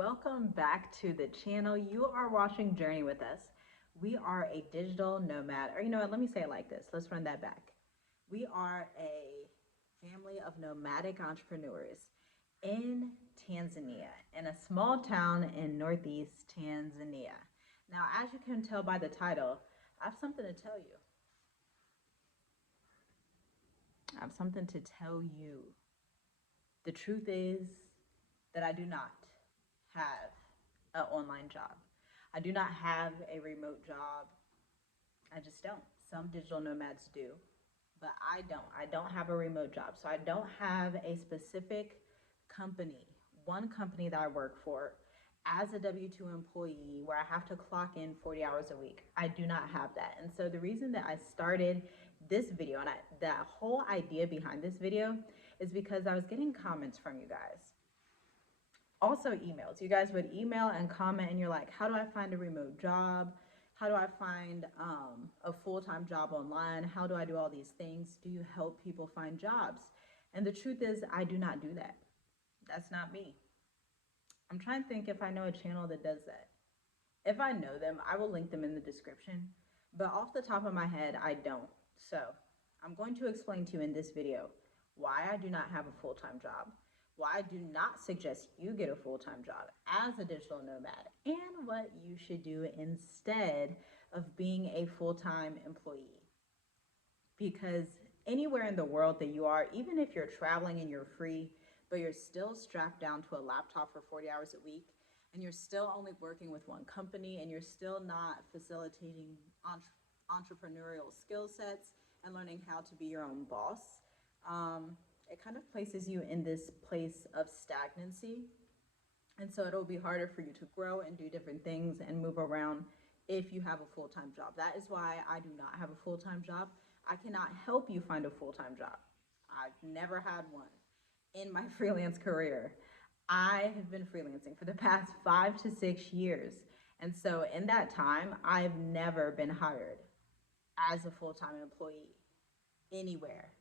Welcome back to the channel. You are watching Journey With Us. We are a digital nomad, or you know what, let me say it like this. Let's run that back. We are a family of nomadic entrepreneurs in Tanzania, in a small town in northeast Tanzania. Now, as you can tell by the title, I have something to tell you. I have something to tell you. The truth is that I do not have an online job. I do not have a remote job. I just don't. Some digital nomads do, but I don't. I don't have a remote job. So I don't have a specific company, one company that I work for as a W-2 employee where I have to clock in 40 hours a week. I do not have that. And so the reason that I started this video and that whole idea behind this video is because I was getting comments from you guys. Also emails. You guys would email and comment and you're like, how do I find a remote job? How do I find a full-time job online? How do I do all these things? Do you help people find jobs? And the truth is, I do not do that. That's not me. I'm trying to think if I know a channel that does that. If I know them, I will link them in the description. But off the top of my head, I don't. So I'm going to explain to you in this video why I do not have a full-time job, why I do not suggest you get a full-time job as a digital nomad, and what you should do instead of being a full-time employee. Because anywhere in the world that you are, even if you're traveling and you're free, but you're still strapped down to a laptop for 40 hours a week, and you're still only working with one company, and you're still not facilitating entrepreneurial skill sets and learning how to be your own boss, it kind of places you in this place of stagnancy. And so it'll be harder for you to grow and do different things and move around if you have a full-time job. That is why I do not have a full-time job. I cannot help you find a full-time job. I've never had one in my freelance career. I have been freelancing for the past 5 to 6 years. And so in that time, I've never been hired as a full-time employee anywhere.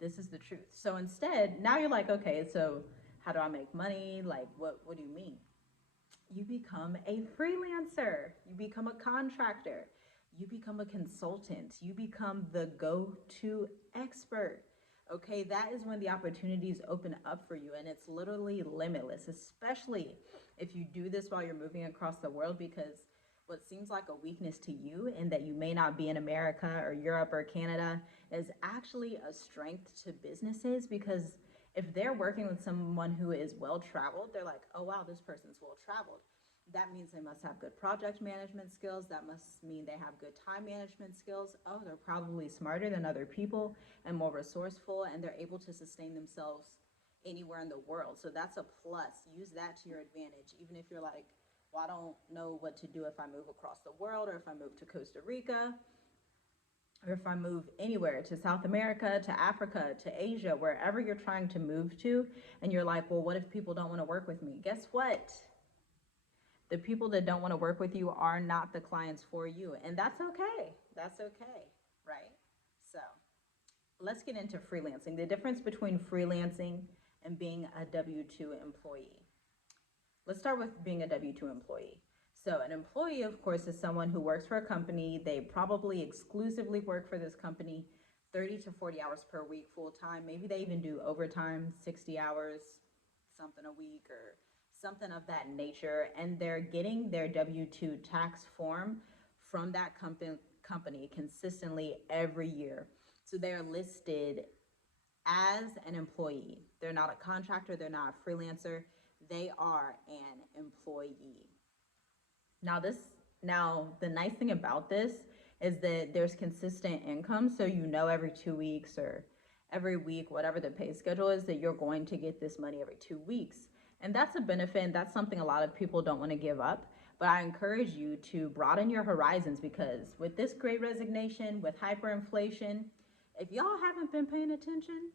This is the truth. So instead, now you're like, okay, so how do I make money? Like, what do you mean? You become a freelancer. You become a contractor. You become a consultant. You become the go-to expert. Okay, that is when the opportunities open up for you, and it's literally limitless, especially if you do this while you're moving across the world, because what seems like a weakness to you in that you may not be in America or Europe or Canada is actually a strength to businesses, because if they're working with someone who is well-traveled, they're like, oh wow, this person's well-traveled. That means they must have good project management skills. That must mean they have good time management skills. Oh, they're probably smarter than other people and more resourceful, and they're able to sustain themselves anywhere in the world. So that's a plus. Use that to your advantage, even if you're like, well, I don't know what to do if I move across the world, or if I move to Costa Rica, or if I move anywhere to South America, to Africa, to Asia, wherever you're trying to move to, and you're like, well, what if people don't want to work with me? Guess what? The people that don't want to work with you are not the clients for you, and that's okay. That's okay, right? So let's get into freelancing. The difference between freelancing and being a W-2 employee. Let's start with being a W-2 employee. So an employee, of course, is someone who works for a company. They probably exclusively work for this company 30 to 40 hours per week full time. Maybe they even do overtime, 60 hours, something a week, or something of that nature. And they're getting their W-2 tax form from that company consistently every year. So they're listed as an employee. They're not a contractor. They're not a freelancer. They are an employee. Now the nice thing about this is that there's consistent income. So you know every 2 weeks or every week, whatever the pay schedule is, that you're going to get this money every 2 weeks. And that's a benefit, and that's something a lot of people don't want to give up. But I encourage you to broaden your horizons, because with this great resignation, with hyperinflation, if y'all haven't been paying attention,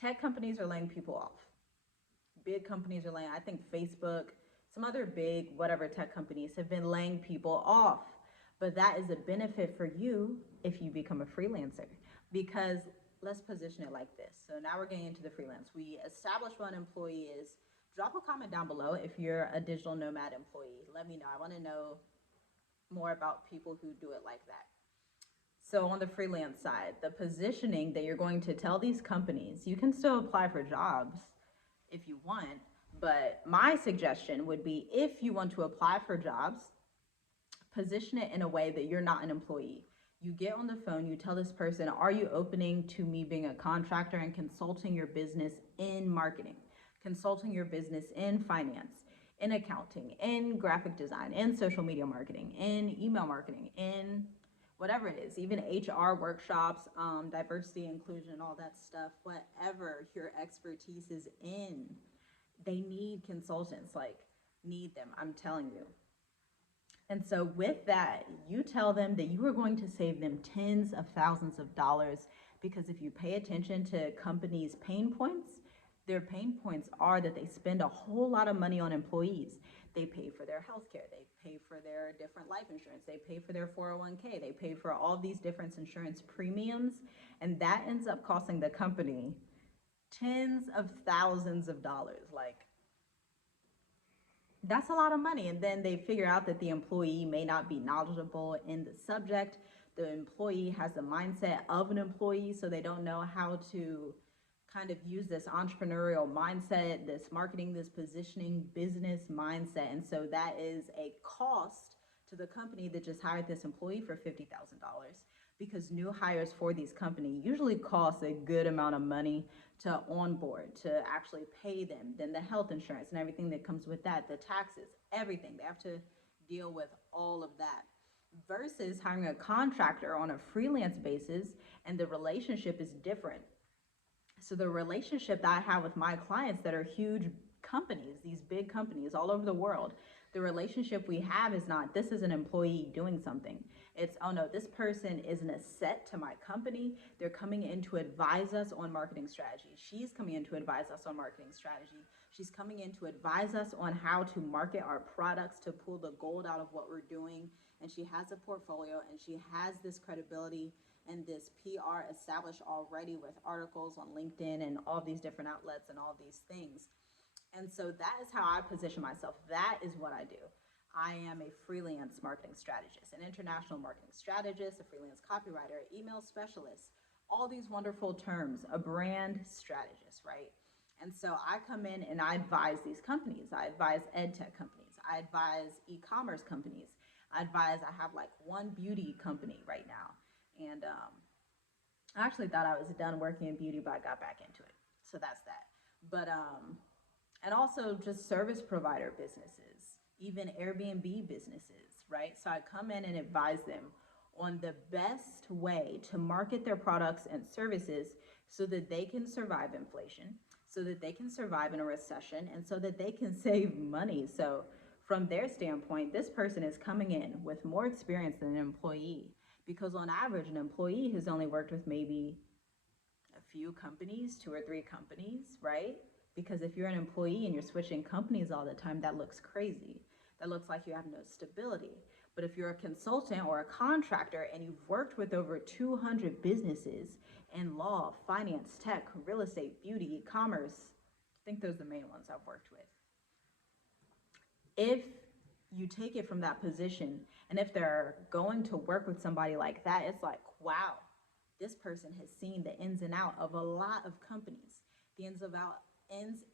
tech companies are laying people off. Big companies are laying, I think Facebook, some other big whatever tech companies have been laying people off. But that is a benefit for you if you become a freelancer, because let's position it like this. So now we're getting into the freelance. We established what an employee is. Drop a comment down below if you're a digital nomad employee. Let me know. I want to know more about people who do it like that. So on the freelance side, the positioning that you're going to tell these companies, you can still apply for jobs if you want, but my suggestion would be, if you want to apply for jobs, position it in a way that you're not an employee. You get on the phone, you tell this person, are you opening to me being a contractor and consulting your business in marketing, consulting your business in finance, in accounting, in graphic design, in social media marketing, in email marketing, in whatever it is, even HR workshops, diversity, inclusion, all that stuff, whatever your expertise is in, they need consultants, like, need them, I'm telling you. And so with that, you tell them that you are going to save them tens of thousands of dollars, because if you pay attention to companies' pain points, their pain points are that they spend a whole lot of money on employees. They pay for their health care, they pay for their different life insurance, they pay for their 401k, they pay for all these different insurance premiums, and that ends up costing the company tens of thousands of dollars. Like, that's a lot of money. And then they figure out that the employee may not be knowledgeable in the subject. The employee has the mindset of an employee, so they don't know how to kind of use this entrepreneurial mindset, this marketing, this positioning, business mindset. And so that is a cost to the company that just hired this employee for $50,000, because new hires for these companies usually cost a good amount of money to onboard, to actually pay them, then the health insurance and everything that comes with that, the taxes, everything. They have to deal with all of that. Versus hiring a contractor on a freelance basis, and the relationship is different. So the relationship that I have with my clients that are huge companies, these big companies all over the world, the relationship we have is not, this is an employee doing something. It's, oh no, this person is an asset to my company. They're coming in to advise us on marketing strategy. She's coming in to advise us on marketing strategy. She's coming in to advise us on how to market our products, to pull the gold out of what we're doing. And she has a portfolio, and she has this credibility and this PR established already with articles on LinkedIn and all these different outlets and all these things. And so that is how I position myself. That is what I do. I am a freelance marketing strategist, an international marketing strategist, a freelance copywriter, email specialist, all these wonderful terms, a brand strategist, right? And so I come in and I advise these companies. I advise ed tech companies. I advise e-commerce companies. I have like one beauty company right now. And I actually thought I was done working in beauty, but I got back into it. So that's that. But and also just service provider businesses, even Airbnb businesses, right? So I come in and advise them on the best way to market their products and services so that they can survive inflation, so that they can survive in a recession, and so that they can save money. So from their standpoint, this person is coming in with more experience than an employee, because on average, an employee has only worked with maybe a few companies, 2 or 3 companies, right? Because if you're an employee and you're switching companies all the time, that looks crazy. That looks like you have no stability. But if you're a consultant or a contractor and you've worked with over 200 businesses in law, finance, tech, real estate, beauty, e-commerce, I think those are the main ones I've worked with. If you take it from that position, and if they're going to work with somebody like that, it's like, wow, this person has seen the ins and outs of a lot of companies, the ins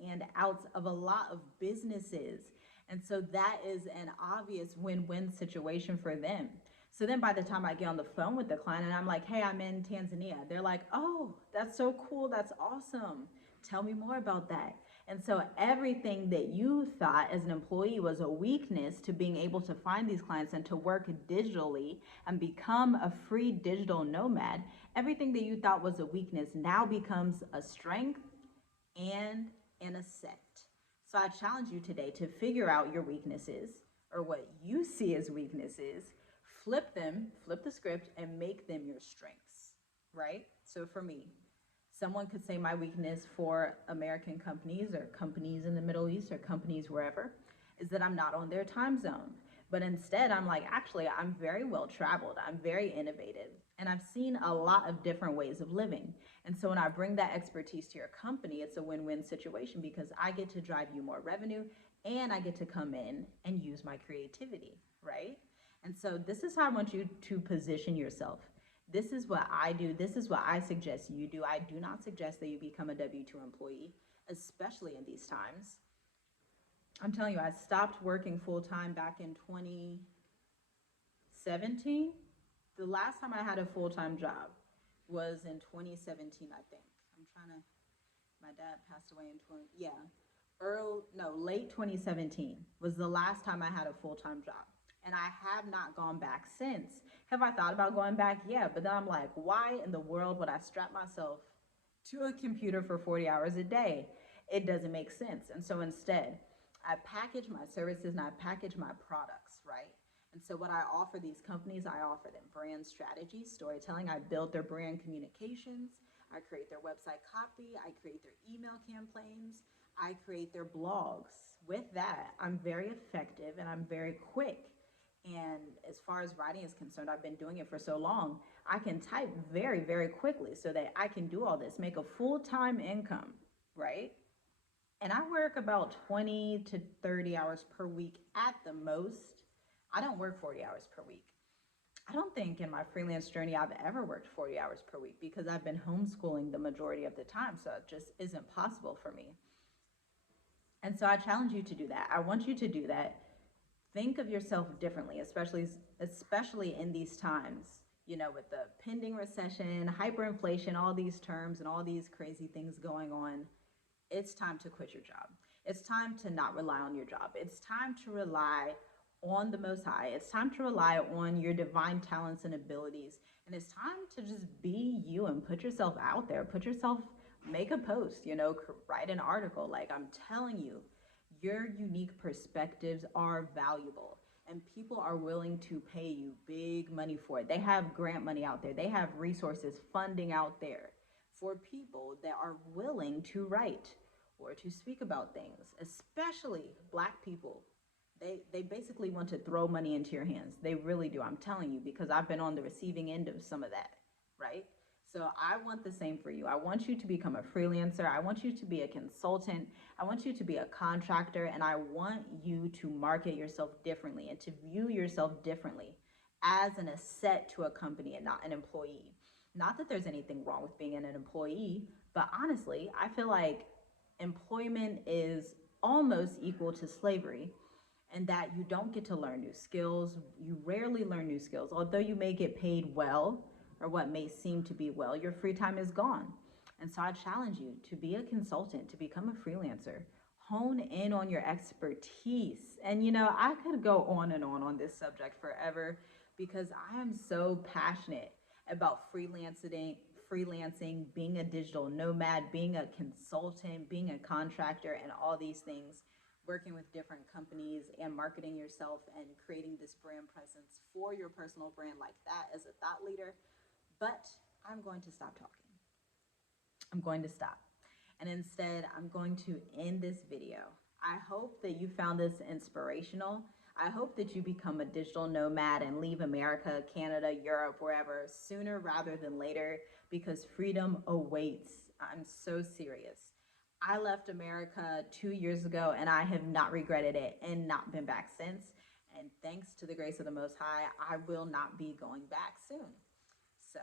and outs of a lot of businesses. And so that is an obvious win-win situation for them. So then by the time I get on the phone with the client and I'm like, hey, I'm in Tanzania, they're like, oh, that's so cool, that's awesome. Tell me more about that. And so everything that you thought as an employee was a weakness to being able to find these clients and to work digitally and become a free digital nomad, everything that you thought was a weakness now becomes a strength and an asset. So I challenge you today to figure out your weaknesses, or what you see as weaknesses, flip the script, and make them your strengths, right? So for me, someone could say my weakness for American companies or companies in the Middle East or companies wherever is that I'm not on their time zone. But instead, I'm like, actually, I'm very well traveled. I'm very innovative. And I've seen a lot of different ways of living. And so when I bring that expertise to your company, it's a win-win situation because I get to drive you more revenue and I get to come in and use my creativity, right? And so this is how I want you to position yourself. This is what I do. This is what I suggest you do. I do not suggest that you become a W-2 employee, especially in these times. I'm telling you, I stopped working full-time back in 2017. The last time I had a full-time job was in 2017, I think. My dad passed away in late 2017 was the last time I had a full-time job. And I have not gone back since. Have I thought about going back? Yeah, but then I'm like, why in the world would I strap myself to a computer for 40 hours a day? It doesn't make sense. And so instead, I package my services and I package my products, right? And so what I offer these companies, I offer them brand strategy, storytelling. I build their brand communications. I create their website copy. I create their email campaigns. I create their blogs. With that, I'm very effective and I'm very quick. And as far as writing is concerned, I've been doing it for so long, I can type very, very quickly so that I can do all this, make a full-time income, right? And I work about 20 to 30 hours per week at the most. I don't work 40 hours per week. I don't think in my freelance journey I've ever worked 40 hours per week because I've been homeschooling the majority of the time, so it just isn't possible for me. And so I challenge you to do that. I want you to do that. Think of yourself differently, especially in these times, with the pending recession, hyperinflation, all these terms and all these crazy things going on. It's time to quit your job. It's time to not rely on your job. It's time to rely on the Most High. It's time to rely on your divine talents and abilities. And it's time to just be you and put yourself out there. Make a post, write an article. Like, I'm telling you, your unique perspectives are valuable and people are willing to pay you big money for it. They have grant money out there. They have resources, funding out there for people that are willing to write or to speak about things, especially Black people. They basically want to throw money into your hands. They really do. I'm telling you, because I've been on the receiving end of some of that, right? So I want the same for you. I want you to become a freelancer. I want you to be a consultant. I want you to be a contractor. And I want you to market yourself differently and to view yourself differently as an asset to a company and not an employee. Not that there's anything wrong with being an employee, but honestly, I feel like employment is almost equal to slavery, and that you don't get to learn new skills. You rarely learn new skills. Although you may get paid well, or what may seem to be well, your free time is gone. And so I challenge you to be a consultant, to become a freelancer. Hone in on your expertise. And I could go on and on this subject forever because I am so passionate about freelancing, being a digital nomad, being a consultant, being a contractor, and all these things, working with different companies and marketing yourself and creating this brand presence for your personal brand like that as a thought leader. But I'm going to stop talking. I'm going to stop. And instead, I'm going to end this video. I hope that you found this inspirational. I hope that you become a digital nomad and leave America, Canada, Europe, wherever, sooner rather than later, because freedom awaits. I'm so serious. I left America 2 years ago and I have not regretted it and not been back since. And thanks to the grace of the Most High, I will not be going back soon. So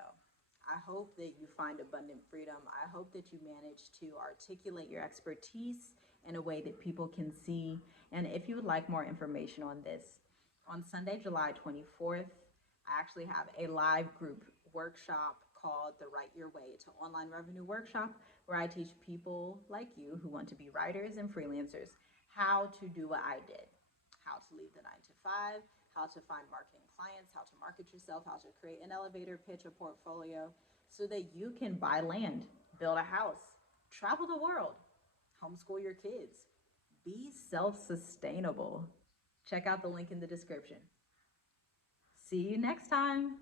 I hope that you find abundant freedom. I hope that you manage to articulate your expertise in a way that people can see. And if you would like more information on this, on Sunday, July 24th, I actually have a live group workshop called the Write Your Way to Online Revenue Workshop, where I teach people like you who want to be writers and freelancers how to do what I did, how to leave the 9 to 5, how to find marketing clients, how to market yourself, how to create an elevator pitch, a portfolio, so that you can buy land, build a house, travel the world, homeschool your kids, be self-sustainable. Check out the link in the description. See you next time.